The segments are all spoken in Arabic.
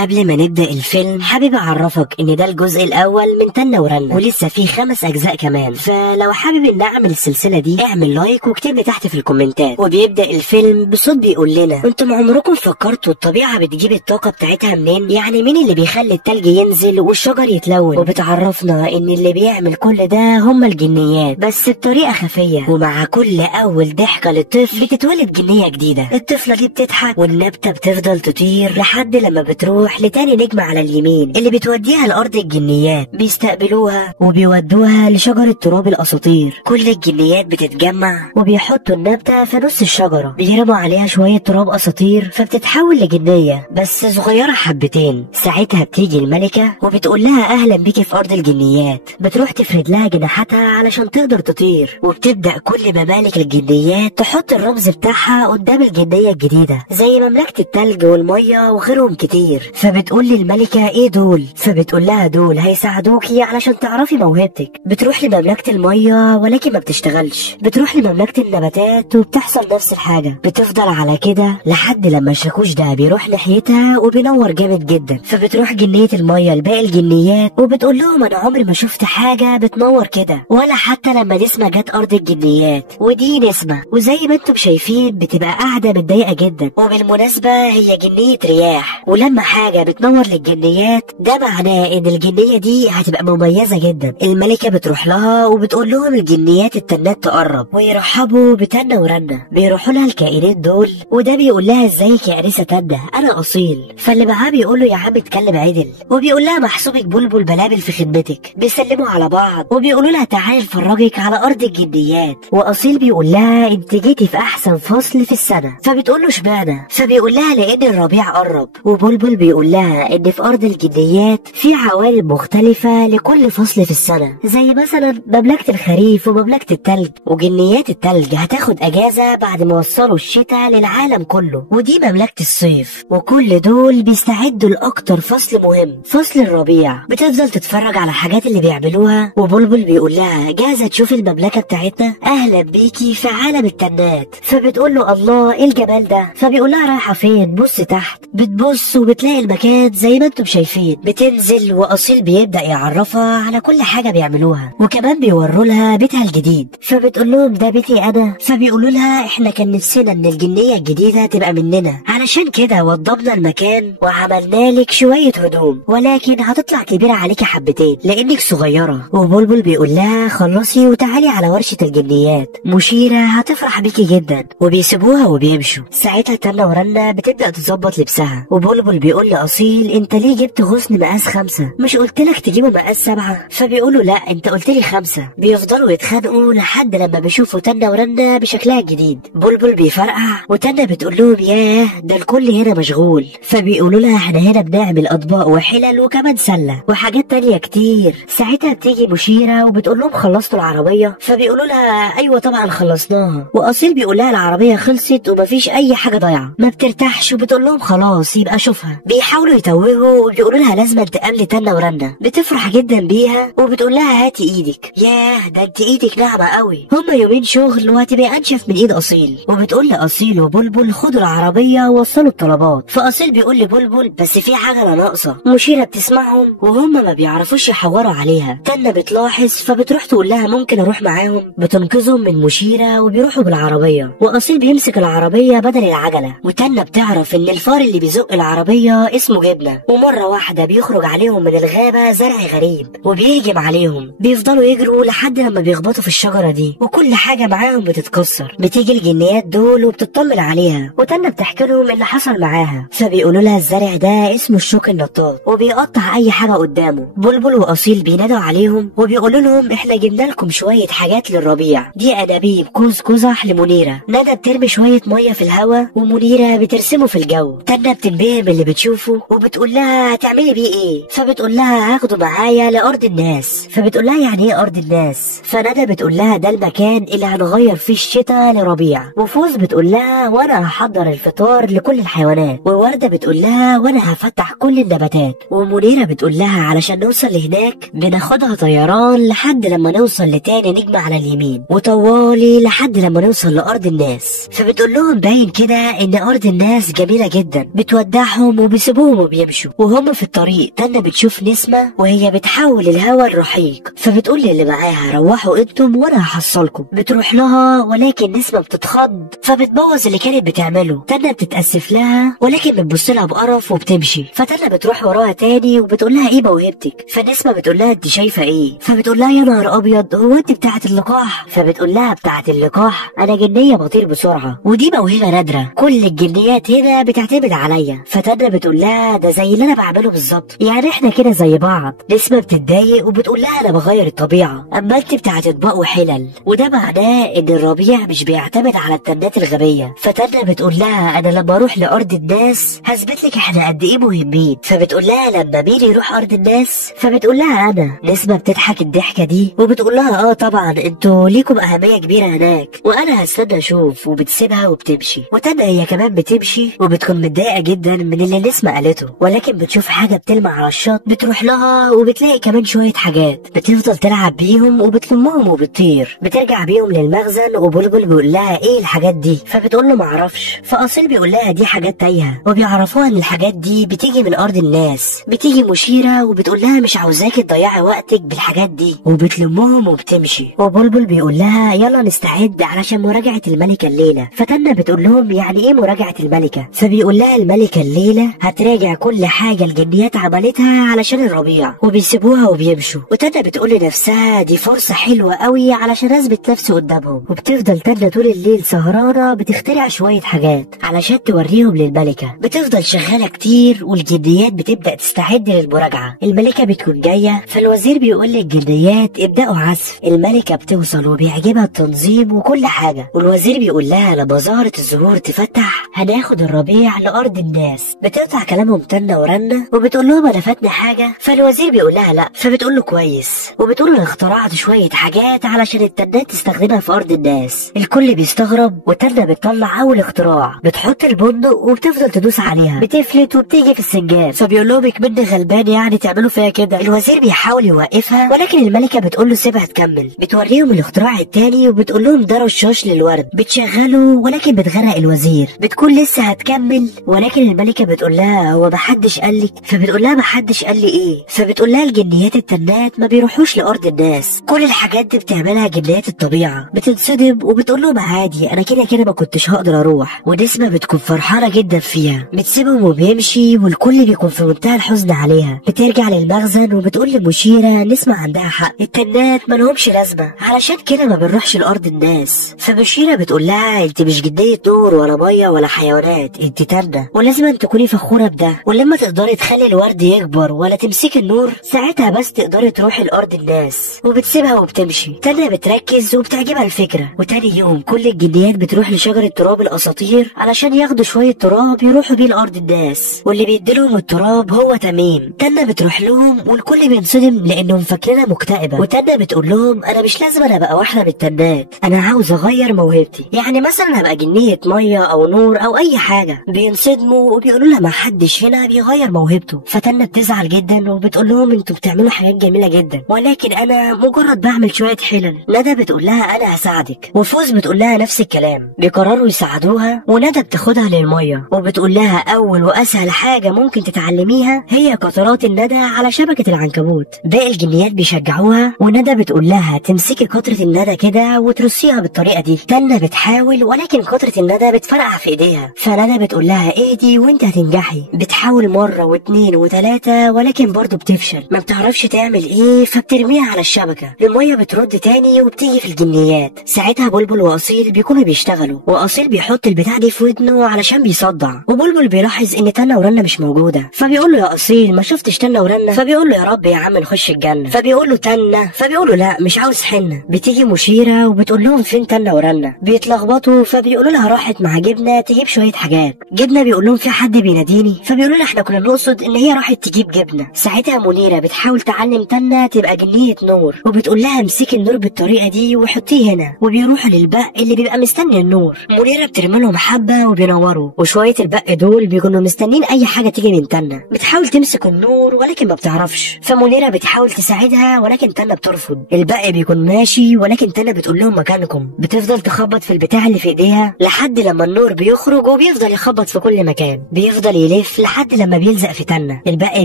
قبل ما نبدأ الفيلم حابب أعرفك إن ده الجزء الأول من تنة ورنة، ولسه فيه 5 أجزاء كمان. فلو حابب إن أعمل السلسلة دي اعمل لايك واكتب لي تحت في الكومنتات. وبيبدأ الفيلم بصوت بيقول لنا: انتم عمركم فكرتوا الطبيعة بتجيب الطاقة بتاعتها منين؟ يعني مين اللي بيخلي التلج ينزل والشجر يتلون؟ وبتعرفنا إن اللي بيعمل كل ده هم الجنيات، بس بطريقة خفية. ومع كل أول ضحكة للطفل بتتولد جنية جديدة. الطفلة دي بتضحك والنبتة بتفضل تطير لحد لما بتروح لتاني نجمة على اليمين اللي بتوديها لأرض الجنيات. بيستقبلوها وبيودوها لشجرة تراب الأساطير. كل الجنيات بتتجمع وبيحطوا النبتة في نص الشجرة، بيرموا عليها شوية تراب أساطير فبتتحول لجنية بس صغيرة حبتين. ساعتها بتيجي الملكة وبتقول لها أهلا بيكي في أرض الجنيات. بتروح تفرد لها جناحاتها علشان تقدر تطير، وبتبدأ كل ممالك الجنيات تحط الرمز بتاعها قدام الجنية الجديدة، زي مملكة التلج والمية وغيرهم كتير. فبتقول للملكة ايه دول؟ فبتقول لها دول هيساعدوكي علشان تعرفي موهبتك. بتروح لمملكة المية ولكن ما بتشتغلش. بتروح لمملكة النباتات وبتحصل نفس الحاجة. بتفضل على كده لحد لما الشاكوش ده بيروح ناحيتها وبينور جامد جدا. فبتروح جنية المية لباقي الجنيات وبتقول لهم انا عمري ما شفت حاجة بتنور كده، ولا حتى لما نسمة جت ارض الجنيات. ودي نسمة، وزي ما انتم شايفين بتبقى قاعدة متضايقة جدا. وبالمناسبة هي جنية رياح، ولما حاجة بتنور للجنيات ده معناه ان الجنية دي هتبقى مميزة جدا. الملكة بتروح لها وبتقول لهم الجنيات التنات تقرب ويرحبوا بتنة ورنة. بيروحوا لها الكائنات دول وده بيقول لها ازيك يا انسة تنة، انا اصيل. فاللي معاه بيقول له يا عم اتكلم عدل، وبيقول لها محسوبك بلبل بلابل في خدمتك. بيسلموا على بعض وبيقولوا لها تعالي نفرجك على ارض الجنيات. واصيل بيقول لها انت جيتي في احسن فصل في السنة. فبتقول له اشمعنى؟ فبيقول لها لان الربيع قرب. وبلبل بيقول لها ان في ارض الجنيات في عوالم مختلفة لكل فصل في السنة، زي مثلا مملكة الخريف ومملكة التلج. وجنيات التلج هتاخد اجازة بعد ما وصلوا الشتاء للعالم كله، ودي مملكة الصيف. وكل دول بيستعدوا لاكتر فصل مهم، فصل الربيع. بتفضل تتفرج على الحاجات اللي بيعملوها. وبلبل بيقول لها جاهزة تشوفي المملكة بتاعتنا؟ اهلا بيكي في عالم التنات. فبتقول له الله ايه الجمال ده؟ فبيقول لها رايحة فين؟ بص تحت. بتبص وبتلاقي المكان زي ما انتم شايفين. بتنزل واصيل بيبدأ يعرفها على كل حاجة بيعملوها، وكمان بيوروا لها بيتها الجديد. فبتقول لهم ده بيتي انا. فبيقولوا لها احنا كان نفسنا ان الجنية الجديدة تبقى مننا، علشان كده وضبنا المكان وعملنا لك شوية هدوم، ولكن هتطلع كبيرة عليكي حبتين لانك صغيرة. وبلبل بيقول لها خلصي وتعالي على ورشة الجنيات، مشيرة هتفرح بيكي جدا. وبيسيبوها وبيمشوا. ساعتها تنة ورنة بتبدأ تظبط لبسها. وبلبل بيقول لأصيل انت ليه جبت غصن مقاس 5؟ مش قلت لك تجيبه مقاس 7؟ فبيقولوا لا انت قلت لي 5. بيفضلوا يتخانقوا لحد لما بيشوفوا تنة ورنة بشكلها الجديد. بلبل بيفرقع وتنة بتقول لهم ياه ده الكل هنا مشغول. فبيقولوا لها احنا هنا بنعمل اطباق وحلل وكمان سلة وحاجات تانية كتير. ساعتها بتيجي مشيرة وبتقول لهم خلصتوا العربية؟ فبيقولوا لها ايوه طبعا خلصناها. واصيل بيقول لها العربية خلصت ومفيش اي حاجة ضايعة. ما بترتاحش وبتقول لهم خلاص يبقى شوفها. بيحاولوا يتوهوا وبيقولوا لها لازم تقابلي تنة ورنة. بتفرح جدا بيها وبتقول لها هاتي ايدك. ياه ده انت ايدك ناعمة قوي، هما يومين شغل وهتبقى انشف من ايد اصيل. وبتقول لاصيل وبلبل خدوا العربية ووصلوا الطلبات. فاصيل بيقول لبلبل بس في حاجة انا ناقصة. مشيرة بتسمعهم وهما ما بيعرفوش يحوروا عليها. تنة بتلاحظ فبتروح تقول لها ممكن اروح معاهم. بتنقذهم من مشيرة وبيروحوا بالعربية. واصيل بيمسك العربية بدل العجلة. وتنة بتعرف ان الفار اللي بيزق العربية اسمه جبنة. ومرة واحدة بيخرج عليهم من الغابة زرع غريب وبيهجم عليهم. بيفضلوا يجروا لحد لما بيخبطوا في الشجرة دي وكل حاجة معاهم بتتكسر. بتيجي الجنيات دول وبتطمن عليها وتنة بتحكي لهم اللي حصل معاها. فبيقولوا لها الزرع ده اسمه الشوك النطاط وبيقطع اي حاجة قدامه. بلبل واصيل بينادوا عليهم وبيقولوا لهم احنا جبنا لكم شوية حاجات للربيع. دي انابيب كوز قزح لمنيرة. ندى بترمي شوية مية في الهواء ومنيرة بترسمه في الجو. تنة بتنبهر من اللي بتشوفه وبتقول لها هتعملي بيه ايه؟ فبتقول لها هاخده معايا لارض الناس. فبتقول لها يعني ايه ارض الناس؟ فندى بتقول لها ده المكان اللي هنغير فيه الشتاء لربيع. وفوز بتقول لها وانا هحضر الفطار لكل الحيوانات. ووردة بتقول لها وانا هفتح كل النباتات. ومنيرة بتقول لها علشان نوصل لهناك بناخدها طيران لحد لما نوصل لتاني نجمة على اليمين، وطوالي لحد لما نوصل لارض الناس. فبتقول لهم باين كده ان ارض الناس جميلة جدا. بتودعهم وبيسيبوا وبيسيبوهم وبيمشوا. وهم في الطريق تنة بتشوف نسمة وهي بتحول الهوا الرحيق، فبتقول للي معاها روحوا انتم وانا هحصلكم. بتروح لها ولكن نسمة بتتخض فبتبوظ اللي كانت بتعمله. تنة بتتأسف لها ولكن بتبص لها بقرف وبتمشي. فتنة بتروح وراها تاني وبتقول لها ايه موهبتك؟ فنسمة بتقول لها انت شايفة ايه؟ فبتقول لها يا نهار ابيض، هو انت بتاعة اللقاح؟ فبتقول لها بتاعة اللقاح؟ انا جنية بطير بسرعة ودي موهبة نادرة، كل الجنيات هنا بتعتمد عليا. فتنة بتقول لها ده زي اللي انا بعمله بالظبط، يعني احنا كده زي بعض. نسمة بتتضايق وبتقول لها انا بغير الطبيعة، اما انت بتاعة اطباق وحلل، وده معناه ان الربيع مش بيعتمد على التنات الغبية. فتنة بتقول لها انا لما اروح لارض الناس هثبت لك احنا قد ايه مهمين. فبتقول لها لما مين يروح ارض الناس؟ فبتقول لها انا. نسمة بتضحك الضحكة دي وبتقول لها طبعا انتوا ليكم اهمية كبيرة هناك وانا هستنى اشوف، وبتسيبها وبتمشي. وتنة هي كمان بتمشي وبتكون متضايقة جدا من اللي نسمة قالته، ولكن بتشوف حاجة بتلمع على الشط، بتروح لها وبتلاقي كمان شوية حاجات، بتفضل تلعب بيهم وبتلمهم وبتطير. بترجع بيهم للمخزن وبلبل بيقول لها ايه الحاجات دي؟ فبتقول له معرفش. فاصيل بيقول لها دي حاجات تايهة، وبيعرفوها ان الحاجات دي بتيجي من ارض الناس. بتيجي مشيرة وبتقول لها مش عاوزاكي تضيعي وقتك بالحاجات دي، وبتلمهم وبتمشي. وبلبل بيقول لها يلا نستعد علشان مراجعة الملكة الليلة. فتنة بتقول لهم يعني ايه مراجعة الملكة؟ فبيقول لها الملكة الليلة هتراجع كل حاجة الجنيات عملتها علشان الربيع، وبيسيبوها وبيمشوا. وتنة بتقول لنفسها دي فرصة حلوة قوي علشان اثبت نفسي قدامهم. وبتفضل تنة طول الليل سهرانة بتخترع شوية حاجات علشان توريهم للملكة. بتفضل شغالة كتير والجنيات بتبدأ تستعد للمراجعة. الملكة بتكون جاية فالوزير بيقول للجنيات ابدأوا عزف. الملكة بتوصل وبيعجبها التنظيم وكل حاجة، والوزير بيقول لها لما ظهرت الزهور تفتح هناخد الربيع لأرض الناس. بتقطع كلامهم تنة ورنة وبتقول لهم انا فاتني حاجة. فالوزير بيقول لها لا، فبتقول له كويس، وبتقول له انا اخترعت شوية حاجات علشان التنات تستخدمها في أرض الناس. الكل بيستغرب وتنة بتطلع أول اختراع، بتحط البندق وبتفضل تدوس عليها، بتفلت وبتيجي في السنجاب. فبيقول لهم اكمني غلبان يعني تعملوا فيها كده. الوزير بيحاول يوقفها ولكن الملكة بتقول له سيبها تكمل. بتوريهم الاختراع التاني وبتقول لهم ده رشاش للورد، بتشغله ولكن بتغرق الوزير. بتكون لسه هتكمل ولكن الملكة بتقول لها هو محدش قالك؟ فبتقول لها محدش قال لي ايه؟ فبتقول لها الجنيات التنات ما بيروحوش لأرض الناس، كل الحاجات دي بتعملها جنيات الطبيعة. بتنصدم وبتقول لهم عادي انا كده كده ما كنتش هقدر اروح. ونسمة بتكون فرحانة جدا فيها، بتسيبهم وبيمشي والكل بيكون في منتهى الحزن عليها. بترجع للمخزن وبتقول لمشيرة نسمة عندها حق، التنات ما لهمش لازمة علشان كده ما بنروحش لأرض الناس. فمشيرة بتقول لها انت مش جدية نور ولا مية ولا حيوانات، انت تنة ولازم أن تكوني فخورة بده، ولما تقدري تخلي الورد يكبر ولا تمسكي النور ساعتها بس تقدري تروحي لأرض الناس. وبتسيبها وبتمشي. تنة بتركز وبتعجبها الفكرة. وتاني يوم كل الجديات بتروح لشجرة تراب الأساطير علشان ياخدوا شوية تراب يروحوا بيه لأرض الناس، واللي بيديلهم التراب هو تميم. تنة بتروح لهم والكل بينصدم لأنهم فاكرينها مكتئبة. وتنة بتقول لهم أنا مش لازم أنا أبقى واحدة من التنات، أنا عاوز أغير موهبتي، يعني مثلا هبقى جنية مية أو نور أو أي حاجة. بينصدموا وبيقولوا لها ما حدش هنا بيغير موهبته. فتنة بتزعل جدا وبتقول لهم انتوا بتعملوا حاجات جميلة جدا ولكن أنا مجرد بعمل شوية حلل. ندى بتقول لها أنا هساعدك، وفوز بتقول لها نفس الكلام. بيقرروا يساعدوها وندى بتاخدها للمية وبتقول لها أول وأسهل حاجة ممكن تتعلميها هي قطرات الندى على شبكة العنكبوت. باقي الجنيات بيشجعوها وندى بتقول لها تمسكي قطرة الندى كده وترصيها بالطريقة دي. تنة بتحاول ولكن قطرة الندى بتفرقع في ايديها. فندى بتقول لها اهدي وانت هتنجحي. بتحاول مرة واتنين وتلاتة ولكن برضه بتفشل، ما بتعرفش تعمل ايه فبترميها على الشبكة. المية بترد تاني وبتيجي في الجنيات. ساعتها بلبل واصيل بيكونوا بيشتغلوا، واصيل بيحط البتاع دي في ودنه علشان بيصدع. وبلبل بيلاحظ ان تنة ورنة مش موجودة، فبيقول له يا اصيل ما شفتش تنة ورنة؟ فبيقول له يا رب يا عم نخش الجنة. فبيقول له تنة، فبيقول له لا مش عاوز حنة. بتيجي مشيرة وبتقول لهم فين تنة ورنة؟ بيتلخبطوا فبيقولوا لها راحت مع جبنة تجيب شوية حاجات. جبنة بيقول لهم في حد بيناديني؟ فبيقولوا لها احنا كنا نقصد ان هي راحت تجيب جبنة. ساعتها منيرة بتحاول تعلم تنة تبقى جنية نور وبتقول لها امسكي النور بالطريقة دي وحطيه هنا، وبيروحوا للبق اللي بيبقى مستني النور. منيرة بترمي لهم حبة وبينوروا، وشوية البق دول بيكونوا مستنين اي حاجة تيجي من تنة. بتحاول تمسك النور ولكن ما بتعرفش، فمنيرة بتحاول تساعدها ولكن تنة بترفض. البق بيكون ماشي ولكن تنة بتقول لهم مكانكم. بتفضل تخبط في البتاع اللي في ايديها لحد لما النور بيخرج وبيفضل يخبط في كل مكان. بيفضل يلف لحد لما بيلزق في تنة. الباقي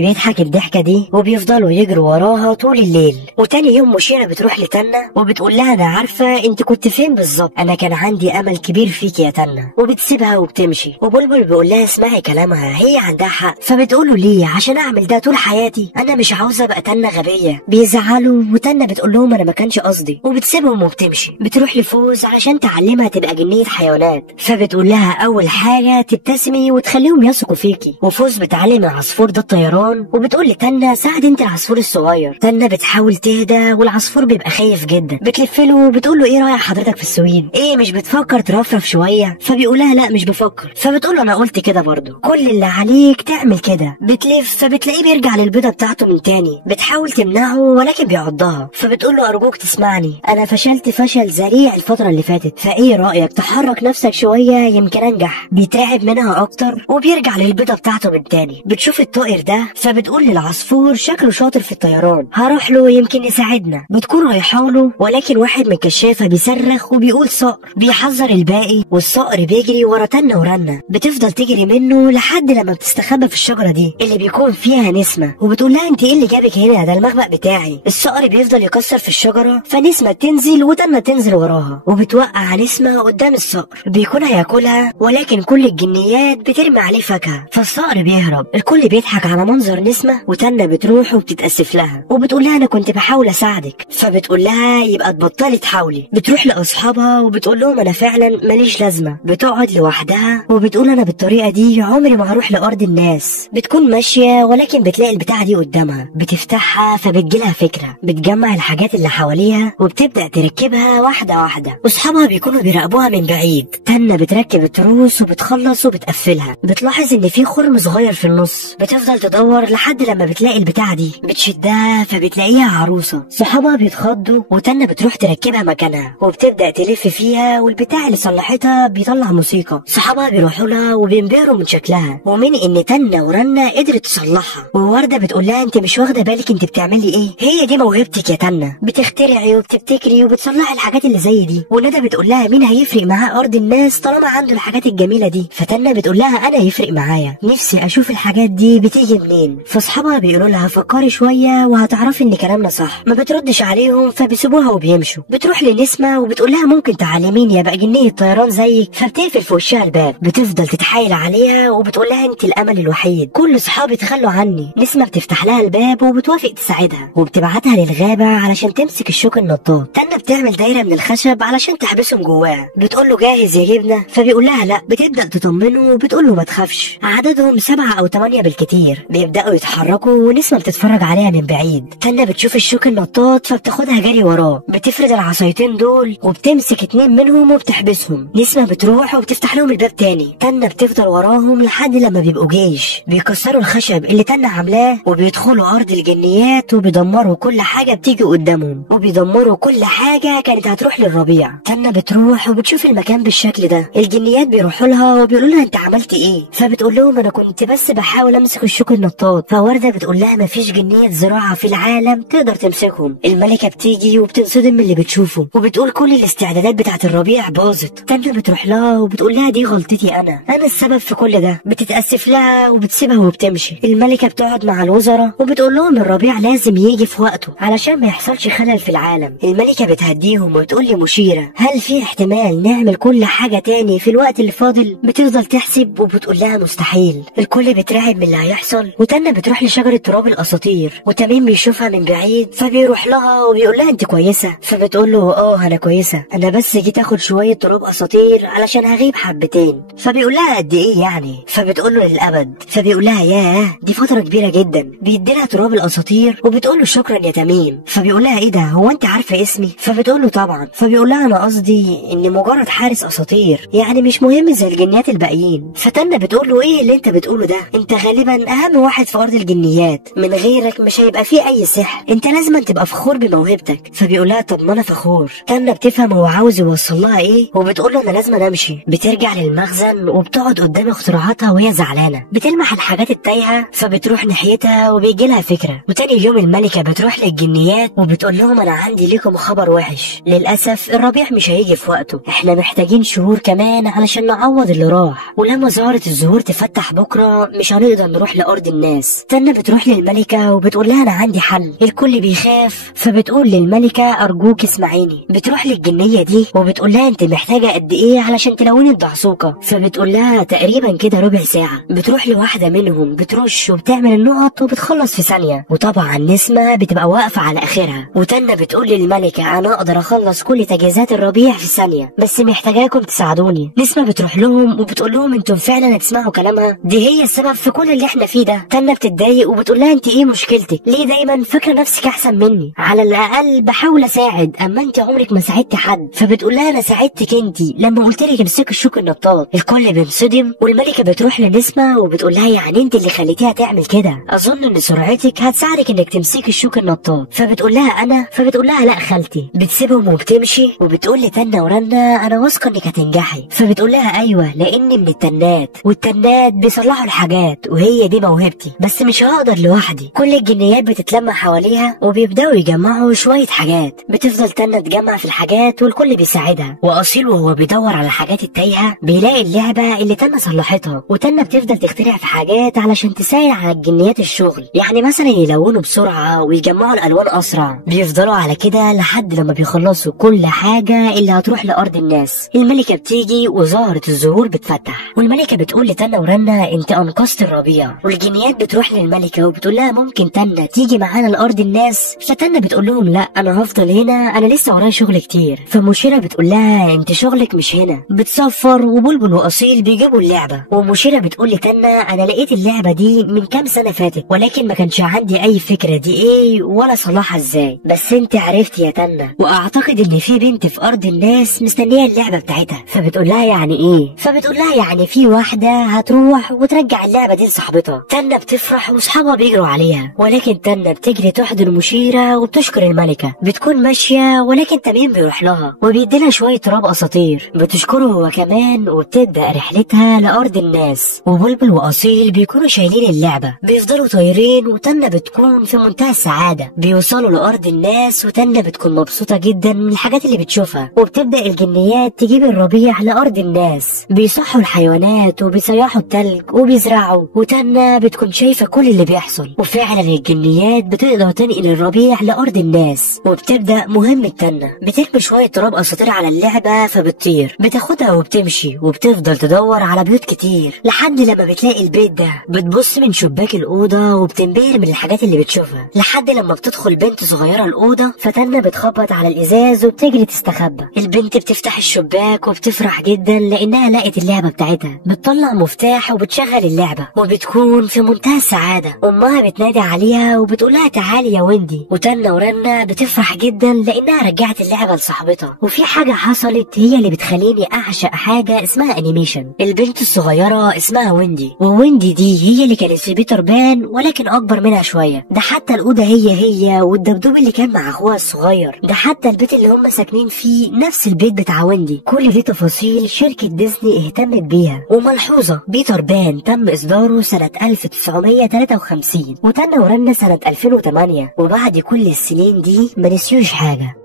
بيضحك الضحكة دي وبيفضلوا يجروا وراها طول الليل. وتاني يوم مشيرة بتروح لتنة وبتقول لها انا عارفة انت كنت فين بالظبط، انا كان عندي امل كبير فيك يا تنة. وبتسيبها وبتمشي. وبلبل بيقول لها اسمعي كلامها، هي عندها حق. فبتقول له ليه؟ عشان اعمل ده طول حياتي؟ انا مش عاوزة ابقى تنة غبية. بيزعلوا وتنة بتقول لهم انا ما كانش قصدي وبتسيبهم وبتمشي. بتروح لفوز علشان تعلمها تبقى جنية حيوانات. فبتقول لها اول حاجة تبتسمي وتخليهم يثقوا فيكي. وفوز بتعلم العصفور ده الطيران وبتقول لتنة ساعد انت العصفور الصغير. تنة بتحاول تهدى والعصفور بيبقى خايف جدا. بتلف له وبتقول له ايه رايك حضرتك في السويد؟ ايه مش بتفكر ترفرف شوية؟ فبيقول لها لا مش بفكر. فبتقول له انا قلت كده برضه، كل اللي عليك تعمل كده. بتلف فبتلاقيه بيرجع للبيضة بتاعته من تاني. بتحاول تمنعه ولكن بيعضها. فبتقول له ارجوك تسمعني، انا فشلت فشل ذريع الفترة اللي فاتت، فايه رايك تحرك نفسك شوية يمكن انجح. بيترعب منها اكتر وبيرجع للبيضة بتاعته من تاني. بتشوف الطائر ده فبتقول للعصفور شكله شاطر في الطيران، هروح له يمكن يساعدنا. بتكون رايحه له ولكن واحد من الكشافة بيصرخ وبيقول صقر. بيحذر الباقي والصقر بيجري ورا تنة ورنة. بتفضل تجري منه لحد لما بتستخبى في الشجرة دي اللي بيكون فيها نسمة. وبتقول لها انت ايه اللي جابك هنا؟ ده المخبأ بتاعي. الصقر بيفضل يكسر في الشجرة فنسمة تنزل وتنة تنزل وراها وبتوقع نسمة قدام الصقر. بيكون هياكلها ولكن كل الجنيات بترمي عليه فاكهة فالصقر بيهرب. الكل بيضحك على منظر نسمة وتنة بتروح وبتتأسف لها وبتقول لها انا كنت بحاول اساعدك. فبتقول لها يبقى تبطلي تحاولي. بتروح لاصحابها وبتقول لهم انا فعلا ماليش لازمة. بتقعد لوحدها وبتقول انا بالطريقة دي عمري ما هروح لارض الناس. بتكون ماشية ولكن بتلاقي البتاعة دي قدامها. بتفتحها فبتجيلها فكرة. بتجمع الحاجات اللي حواليها وبتبدأ تركبها واحدة واحدة. واصحابها بيكونوا بيراقبوها من بعيد. تنة بتركب التروس وبتخلص وبتقفلها. بتلاحظ ان في خرم صغير في النص. بتفضل تدور لحد لما بتلاقي البتاعة دي. بتشدها فبتلاقيها عروسة. صحابها بيتخضوا وتنة بتروح تركبها مكانها وبتبدأ تلف فيها والبتاع اللي صلحتها بيطلع موسيقى. صحابها بيروحوا لها وبينبهروا من شكلها ومن ان تنة ورنة قدرت تصلحها. ووردة بتقول لها انت مش واخدة بالك انت بتعملي ايه؟ هي دي موهبتك يا تنة، بتخترعي وبتبتكري وبتصلحي الحاجات اللي زي دي. وندى بتقول لها مين هيفرق معاه ارض الناس طالما عنده الحاجات الجميلة دي؟ فتنة بتقول لها انا يفرق معايا، نفسي اشوف الحاجات دي بتيجي منين. فاصحابها بيقولوا لها فكري شوية وهتعرفي ان كلامنا صح. ما بتردش عليهم فبيسيبوها وبيمشوا. بتروح لنسمة وبتقول لها ممكن تعلميني ابقى جنية طيران زيك؟ فبتقفل في وشها الباب. بتفضل تتحايل عليها وبتقول لها انت الامل الوحيد، كل صحابي تخلوا عني. نسمة بتفتح لها الباب وبتوافق تساعدها وبتبعتها للغابة علشان تمسك الشوك النطاط. تنة بتعمل دايرة من الخشب علشان تحبسهم جواها. بتقول له جاهز يا جبنة؟ فبيقول لها لا. بتبدأ تطمنه وبتقول له ما تخافش، عددهم 7 أو 8 بالكتير. بيبدأوا يتحركوا ونسمة بتتفرج عليها من بعيد. تنة بتشوف الشوك النطاط فبتاخدها جري وراه. بتفرد العصايتين دول وبتمسك 2 منهم وبتحبسهم. نسمة بتروح وبتفتح لهم الباب تاني. تنة بتفضل وراهم لحد لما بيبقوا جيش. بيكسروا الخشب اللي تنة عاملاه وبيدخلوا أرض الجنيات وبيدمروا كل حاجة بتيجي قدامهم وبيدمروا كل حاجة كانت هتروح للربيع. تنة بتروح وبتشوف المكان بالشكل ده. الجنيات بيروحوا لها وبيقولوا لها انت عملت ايه؟ فبتقول لهم انا كنت بس بحاول امسك الشوك النطاط. فوردة بتقول لها مفيش جنية زراعة في العالم تقدر تمسكهم. الملكة بتيجي وبتنصدم من اللي بتشوفه وبتقول كل الاستعدادات بتاعت الربيع باظت. تنة بتروح لها وبتقول لها دي غلطتي انا السبب في كل ده. بتتأسف لها وبتسيبها وبتمشي. الملكة بتقعد مع الوزراء وبتقول لهم الربيع لازم يجي في وقته علشان ما يحصلش خلل في العالم. الملكة بتهديهم وتقول لي مشيرة هل في احتمال نعمل كل حاجة تاني في الوقت اللي فاضل؟ بتفضل تحسب وبتقول لها مستحيل. الكل بيترعب من اللي هيحصل. وتنة بتروح لشجرة تراب الاساطير وتميم بيشوفها من بعيد فبيروح لها وبيقول لها انت كويسة؟ فبتقول له انا كويسة، انا بس جيت اخد شوية تراب اساطير علشان هغيب حبتين. فبيقول لها قد ايه يعني؟ فبتقول له للابد. فبيقول لها ياه دي فترة كبيرة جدا. بيدي لها تراب الاساطير وبتقول له شكرا يا تميم. فبيقول لها ايه ده، هو انت عارفة اسمي؟ فبتقول له طبعا. فبيقول لها انا قصدي اني مجرد حارس اساطير، يعني مش مهم زي الجنيات الباقيين. فتنة بتقول له ايه اللي انت بتقوله ده؟ انت غالبا اهم واحد في ارض الجنيات، من غيرك مش هيبقى فيه اي سحر، انت لازم تبقى فخور بموهبتك. فبيقول لها طب ما انا فخور. تنة بتفهم هو عاوز يوصل لها ايه وبتقول له انا لازم امشي. بترجع للمخزن وبتقعد قدام اختراعاتها وهي زعلانة. بتلمح الحاجات التايهة فبتروح ناحيتها وبيجي لها فكرة. وتاني يوم الملكة بتروح للجنيات وبتقول لهم انا عندي لكم خبر وحش، للاسف الربيع مش هيجي في وقته، احنا محتاجين شهور كمان علشان نعوض اللي راح. ولما ظهرت الزهور تفتح هنفتح بكره مش هنقدر نروح لارض الناس. تنة بتروح للملكه وبتقول لها انا عندي حل. الكل بيخاف فبتقول للملكه ارجوك اسمعيني. بتروح للجنيه دي وبتقول لها انت محتاجه قد ايه علشان تلوني الدعسوقه؟ فبتقول لها تقريبا كده ربع ساعه. بتروح لواحده منهم بترش وبتعمل النقط وبتخلص في ثانيه، وطبعا نسمه بتبقى واقفه على اخرها. وتنة بتقول للملكه انا اقدر اخلص كل تجهيزات الربيع في ثانيه، بس محتاجاكم تساعدوني. نسمه بتروح لهم وبتقول لهم انتم فعلا هتسمعوا كلامها؟ دي هي السبب في كل اللي احنا فيه ده. تنة بتتضايق وبتقول لها انت ايه مشكلتك؟ ليه دايما فاكره نفسك احسن مني؟ على الاقل بحاول اساعد، اما انت عمرك ما ساعدتي حد. فبتقول لها انا ساعدتك انت لما قلت لك امسكي الشوك النطاط. الكل بينصدم والملكه بتروح لنسمه وبتقول لها يعني انت اللي خليتيها تعمل كده؟ اظن ان سرعتك هتساعدك انك تمسكي الشوك النطاط. فبتقول لها انا؟ فبتقول لها لا خالتي. بتسيبهم وبتمشي وبتقول لتنة ورنة انا واثقه انك هتنجحي. فبتقول لها ايوه لاني من التنات، والتنات بيصلحوا الحاجات وهي دي موهبتي، بس مش هقدر لوحدي. كل الجنيات بتتلم حواليها وبيبداوا يجمعوا شويه حاجات. بتفضل تنة تجمع في الحاجات والكل بيساعدها، واصيل وهو بيدور على الحاجات التايهه بيلاقي اللعبه اللي تنة صلحتها. وتنة بتفضل تخترع في حاجات علشان تسهل على الجنيات الشغل، يعني مثلا يلونوا بسرعه ويجمعوا الالوان اسرع. بيفضلوا على كده لحد لما بيخلصوا كل حاجه اللي هتروح لارض الناس. الملكه بتيجي وزهره الزهور بتفتح، والملكه بتقول لتنة ورنة انت انقذت الربيع. والجنيات بتروح للملكه وبتقول لها ممكن تنة تيجي معانا لارض الناس؟ فتنة بتقول لهم لا انا هفضل هنا، انا لسه ورايا شغل كتير. فمشيره بتقول لها انت شغلك مش هنا. بتصفر وبلبل واصيل بيجيبوا اللعبه، ومشيره بتقول لتنة انا لقيت اللعبه دي من كام سنه فاتت، ولكن ما كانش عندي اي فكره دي ايه ولا صلاحها ازاي، بس انت عرفتي يا تنة، واعتقد ان في بنت في ارض الناس مستنيه اللعبه بتاعتها. فبتقول لها يعني ايه؟ فبتقول لها يعني في واحده هتروح وترجع اللعبه دي لصاحبتها. تنة بتفرح واصحابها بيجروا عليها، ولكن تنة بتجري تحضن مشيره وبتشكر الملكه. بتكون ماشيه ولكن تميم بيروح لها وبيديلها شويه تراب اساطير، بتشكره هو كمان وبتبدا رحلتها لارض الناس. وبلبل واصيل بيكونوا شايلين اللعبه، بيفضلوا طايرين وتنة بتكون في منتهى السعاده. بيوصلوا لارض الناس وتنة بتكون مبسوطه جدا من الحاجات اللي بتشوفها، وبتبدا الجنيات تجيب الربيع لارض الناس. بيصحوا الحيوانات وبيسيحوا التلج وبيزرعوا، وتنة بتكون شايفه كل اللي بيحصل. وفعلا الجنيات بتقدر تنقل الربيع لارض الناس، وبتبدا مهمه تنة. بترمي شويه تراب اساطير على اللعبه فبتطير، بتاخدها وبتمشي وبتفضل تدور على بيوت كتير لحد لما بتلاقي البيت ده. بتبص من شباك الاوضه وبتنبهر من الحاجات اللي بتشوفها لحد لما بتدخل بنت صغيره الاوضه. فتنة بتخبط على الازاز وبتجري تستخبى. البنت بتفتح الشباك وبتفرح جدا لانها لقت اللعبه بتاعتها. بتطلع مفتاح وبتشغل اللعبه وبتكون في منتهى السعاده. امها بتنادي عليها وبتقول لها تعالي يا ويندي. وتنة ورنة بتفرح جدا لانها رجعت اللعبه لصاحبتها. وفي حاجه حصلت هي اللي بتخليني اعشق حاجه اسمها انيميشن. البنت الصغيره اسمها ويندي، وويندي دي هي اللي كانت في بيتر بان ولكن اكبر منها شويه. ده حتى الاوضه هي والدبدوب اللي كان مع اخوها الصغير، ده حتى البيت اللي هم ساكنين فيه نفس البيت بتاع ويندي. كل دي تفاصيل شركه ديزني اهتمت بيها. وملحوظه بيتر بان تم اصداره سنه 1953 وتنة ورنة سنه 2008، وبعد كل السنين دي ما نسيوش حاجه.